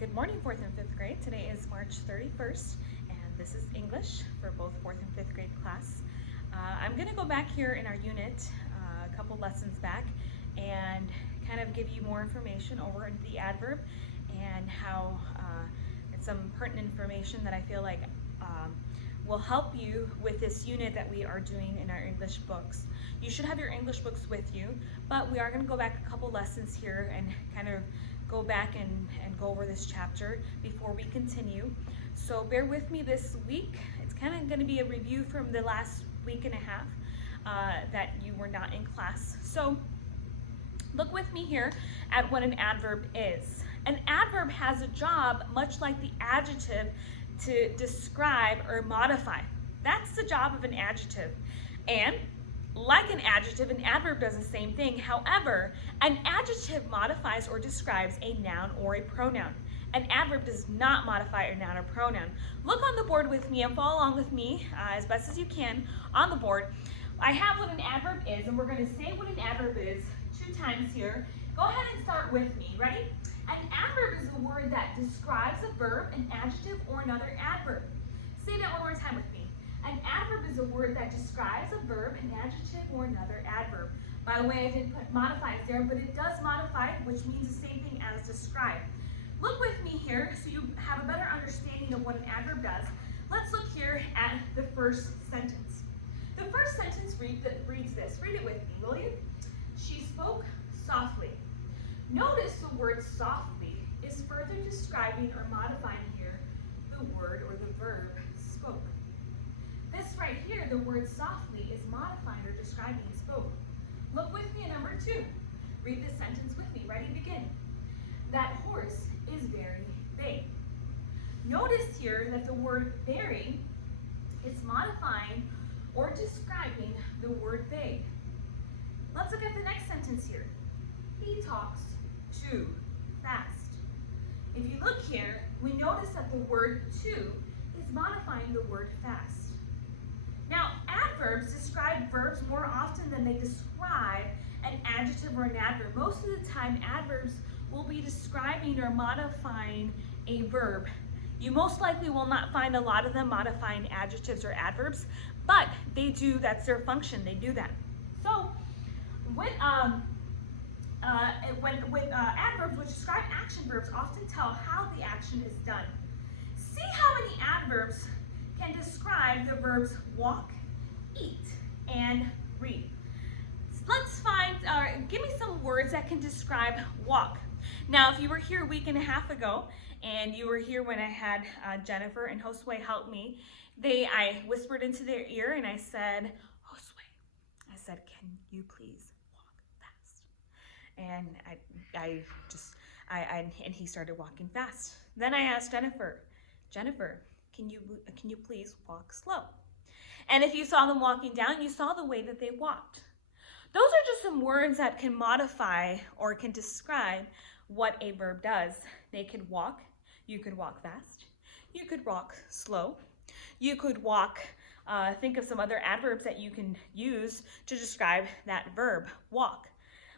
Good morning, 4th and 5th grade. Today is March 31st, and this is English for both 4th and 5th grade class. I'm going to go back here in our unit a couple lessons back and kind of give you more information over the adverb and how it's some pertinent information that I feel like will help you with this unit that we are doing in our English books. You should have your English books with you, but we are going to go back a couple lessons here and kind of go back and go over this chapter before we continue. So bear with me this week. It's kind of going to be a review from the last week and a half that you were not in class. So look with me here at what an adverb is. An adverb has a job much like the adjective to describe or modify. That's the job of an adjective. And like an adverb does the same thing. However, an adjective modifies or describes a noun or a pronoun. An adverb does not modify a noun or pronoun. Look on the board with me and follow along with me as best as you can on the board. I have what an adverb is, and we're going to say what an adverb is 2 times here. Go ahead and start with me. Ready? An adverb is a word that describes a verb, an adjective, or another adverb. Say that one more time with me. An adverb is a word that describes a verb, an adjective, or another adverb. By the way, I didn't put modifies there, but it does modify, which means the same thing as describe. Look with me here so you have a better understanding of what an adverb does. Let's look here at the first sentence. The first sentence reads this. Read it with me, will you? She spoke softly. Notice the word softly is further describing or modifying here the word or the verb spoke. This right here, the word softly, is modifying or describing spoke. Look with me at number 2. Read this sentence with me. Ready, begin. That horse is very big. Notice here that the word very is modifying or describing the word big. Let's look at the next sentence here. He talks too fast. If you look here, we notice that the word too is modifying the word fast. Now, adverbs describe verbs more often than they describe an adjective or an adverb. Most of the time, adverbs will be describing or modifying a verb. You most likely will not find a lot of them modifying adjectives or adverbs, but they do, that's their function, they do that. So, with adverbs which describe action verbs often tell how the action is done. See how many adverbs can describe the verbs walk, eat, and read. Let's find, give me some words that can describe walk. Now, if you were here a week and a half ago, and you were here when I had Jennifer and Josue help me, I whispered into their ear and I said, Josue, can you please walk fast? And and he started walking fast. Then I asked Jennifer, can you please walk slow? And if you saw them walking down, you saw the way that they walked. Those are just some words that can modify or can describe what a verb does. They could walk, you could walk fast, you could walk slow, you could walk, think of some other adverbs that you can use to describe that verb, walk.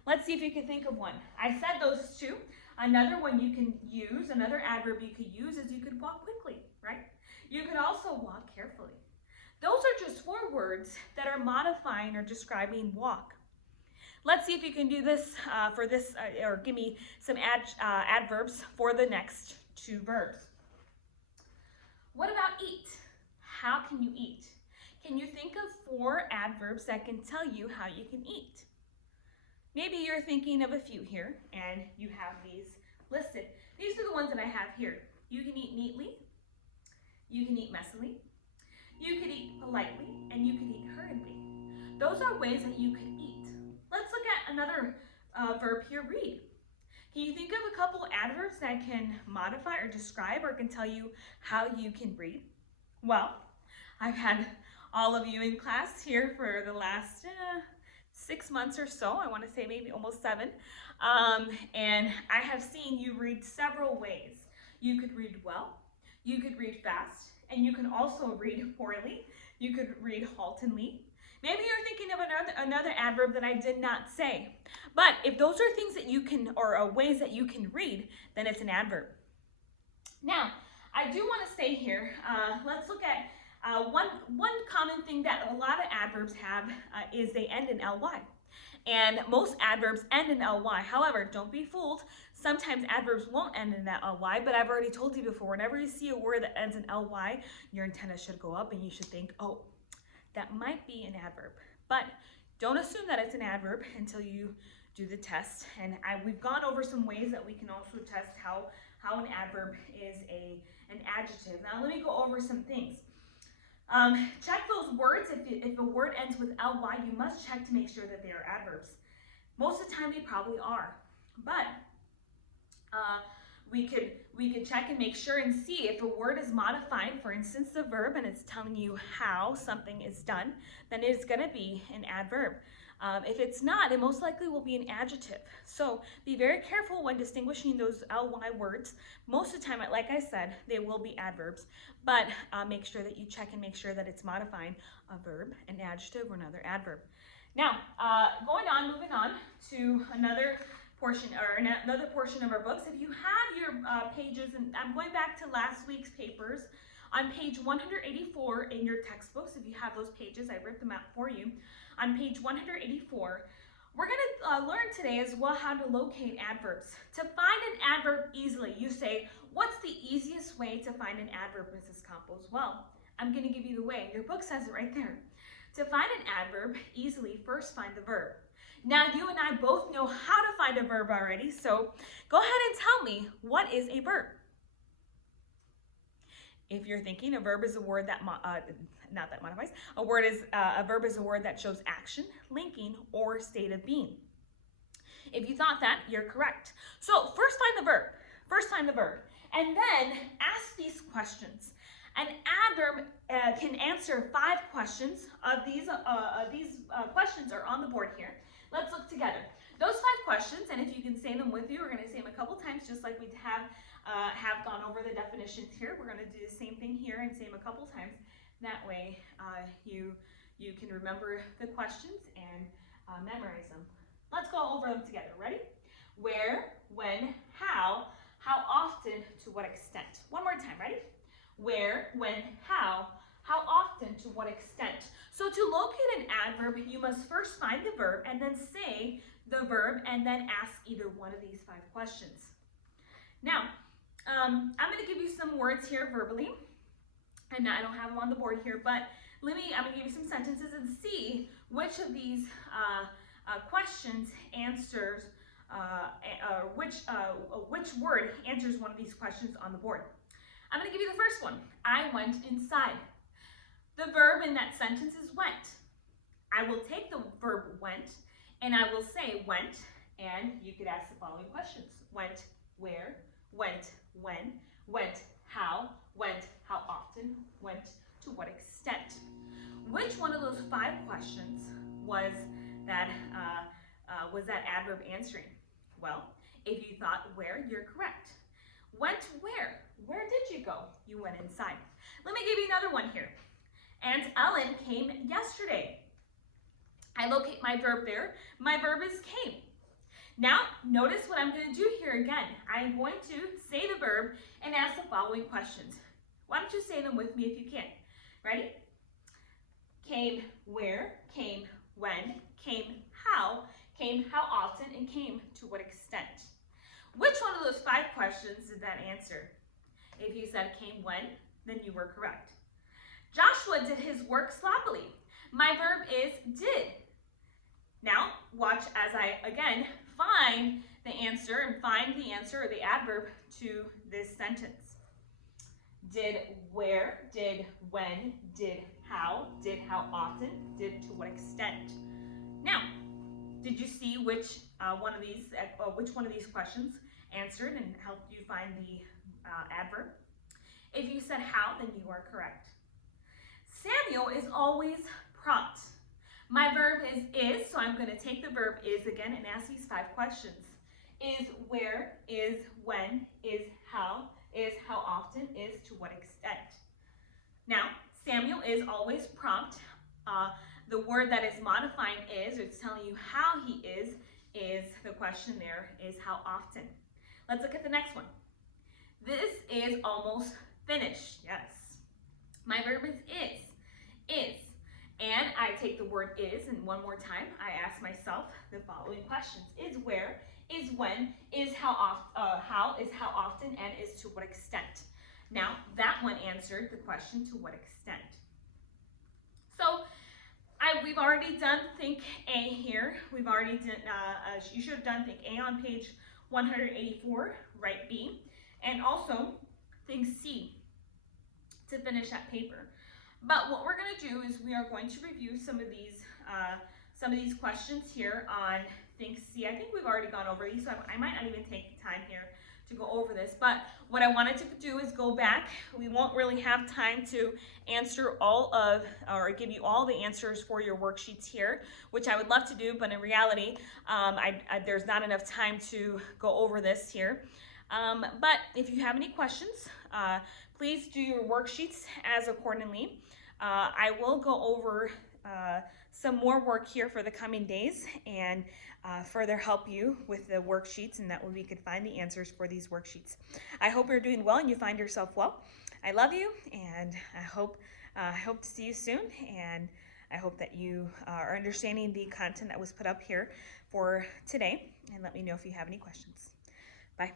Let's see if you can think of one. I said those 2. Another one you can use, another adverb you could use is you could walk quickly, right? You could also walk carefully. Those are just 4 words that are modifying or describing walk. Let's see if you can do this for this, or give me some adverbs for the next 2 verbs. What about eat? How can you eat? Can you think of 4 adverbs that can tell you how you can eat? Maybe you're thinking of a few here, and you have these listed. These are the ones that I have here. You can eat neatly, you can eat messily, you could eat politely, and you could eat hurriedly. Those are ways that you could eat. Let's look at another verb here, read. Can you think of a couple adverbs that can modify or describe or can tell you how you can read? Well, I've had all of you in class here for the last 6 months or so. I want to say maybe almost 7. And I have seen you read several ways. You could read well, you could read fast, and you can also read poorly. You could read haltingly. Maybe you're thinking of another adverb that I did not say. But if those are things that you can, or ways that you can read, then it's an adverb. Now, I do want to say here, let's look at one common thing that a lot of adverbs have is they end in ly. And most adverbs end in ly. However, don't be fooled. Sometimes adverbs won't end in that ly, but I've already told you before, whenever you see a word that ends in ly, your antenna should go up and you should think, oh, that might be an adverb. But don't assume that it's an adverb until you do the test. And we've gone over some ways that we can also test how an adverb is an adjective. Now let me go over some things. Check those words. If a word ends with ly, you must check to make sure that they are adverbs. Most of the time they probably are, but we could check and make sure and see if a word is modifying, for instance, the verb, and it's telling you how something is done, then it's going to be an adverb. If it's not, it most likely will be an adjective. So be very careful when distinguishing those ly words. Most of the time, like I said, they will be adverbs, but make sure that you check and make sure that it's modifying a verb, an adjective, or another adverb. Now, moving on to another portion of our books. If you have your pages, and I'm going back to last week's papers, on page 184 in your textbooks, if you have those pages, I ripped them out for you. On page 184, we're going to learn today as well how to locate adverbs. To find an adverb easily, you say, what's the easiest way to find an adverb, Mrs. Campos? Well, I'm going to give you the way. Your book says it right there. To find an adverb easily, first find the verb. Now, you and I both know how to find a verb already, so go ahead and tell me, what is a verb? If you're thinking, a verb is a word that, not that modifies, a verb is a word that shows action, linking, or state of being. If you thought that, you're correct. So first find the verb, and then ask these questions. An adverb can answer 5 questions. These questions are on the board here. Let's look together. Those 5 questions, and if you can say them with you, we're going to say them a couple times, just like we have gone over the definitions here. We're going to do the same thing here and say them a couple times. That way, you can remember the questions and memorize them. Let's go over them together. Ready? Where, when, how often, to what extent. One more time. Ready? Where, when, how often, to what extent. So to locate an adverb, you must first find the verb and then say the verb and then ask either one of these 5 questions. Now, I'm going to give you some words here verbally. And I don't have them on the board here, but I'm going to give you some sentences and see which of these questions answers, which word answers one of these questions on the board. I'm going to give you the first one. I went inside. The verb in that sentence is went. I will take the verb went and I will say went, and you could ask the following questions. Went where? Went when? Went how often? Went to what extent? Which one of those 5 questions was that adverb answering? Well, if you thought where, you're correct. Went where? Where did you go? You went inside. Let me give you another one here. Aunt Ellen came yesterday. I locate my verb there. My verb is came. Now, notice what I'm going to do here again. I'm going to say the verb and ask the following questions. Why don't you say them with me if you can? Ready? Came where? Came when? Came how often? And came to what extent? Which one of those 5 questions did that answer? If you said came when, then you were correct. Joshua did his work sloppily. My verb is did. Now, watch as I, again, find the answer or the adverb to this sentence. Did where, did when, did how often, did to what extent. Now, did you see which one of these questions answered and helped you find the adverb? If you said how, then you are correct. Samuel is always prompt. My verb is, so I'm going to take the verb is again and ask these 5 questions. Is where, is when, is how often, is to what extent. Now, Samuel is always prompt. The word that is modifying is, it's telling you how he is the question there is how often. Let's look at the next one. This is almost finished. Yes. My verb is. And I take the word is, and one more time, I ask myself the following questions. Is where, is when, is how often, and is to what extent. Now, that one answered the question, to what extent. So, we've already done think A here. We've already done, you should have done think A on page 184, write B. And also, think C to finish that paper. But what we're going to do is we are going to review some of these questions here on think C. I think we've already gone over these, so I might not even take the time here to go over this. But what I wanted to do is go back. We won't really have time to answer all of, or give you all the answers for your worksheets here, which I would love to do, but in reality, there's not enough time to go over this here. But if you have any questions, please do your worksheets as accordingly. I will go over some more work here for the coming days and further help you with the worksheets, and that way we could find the answers for these worksheets. I hope you're doing well and you find yourself well. I love you, and I hope to see you soon, and I hope that you are understanding the content that was put up here for today, and let me know if you have any questions. Bye.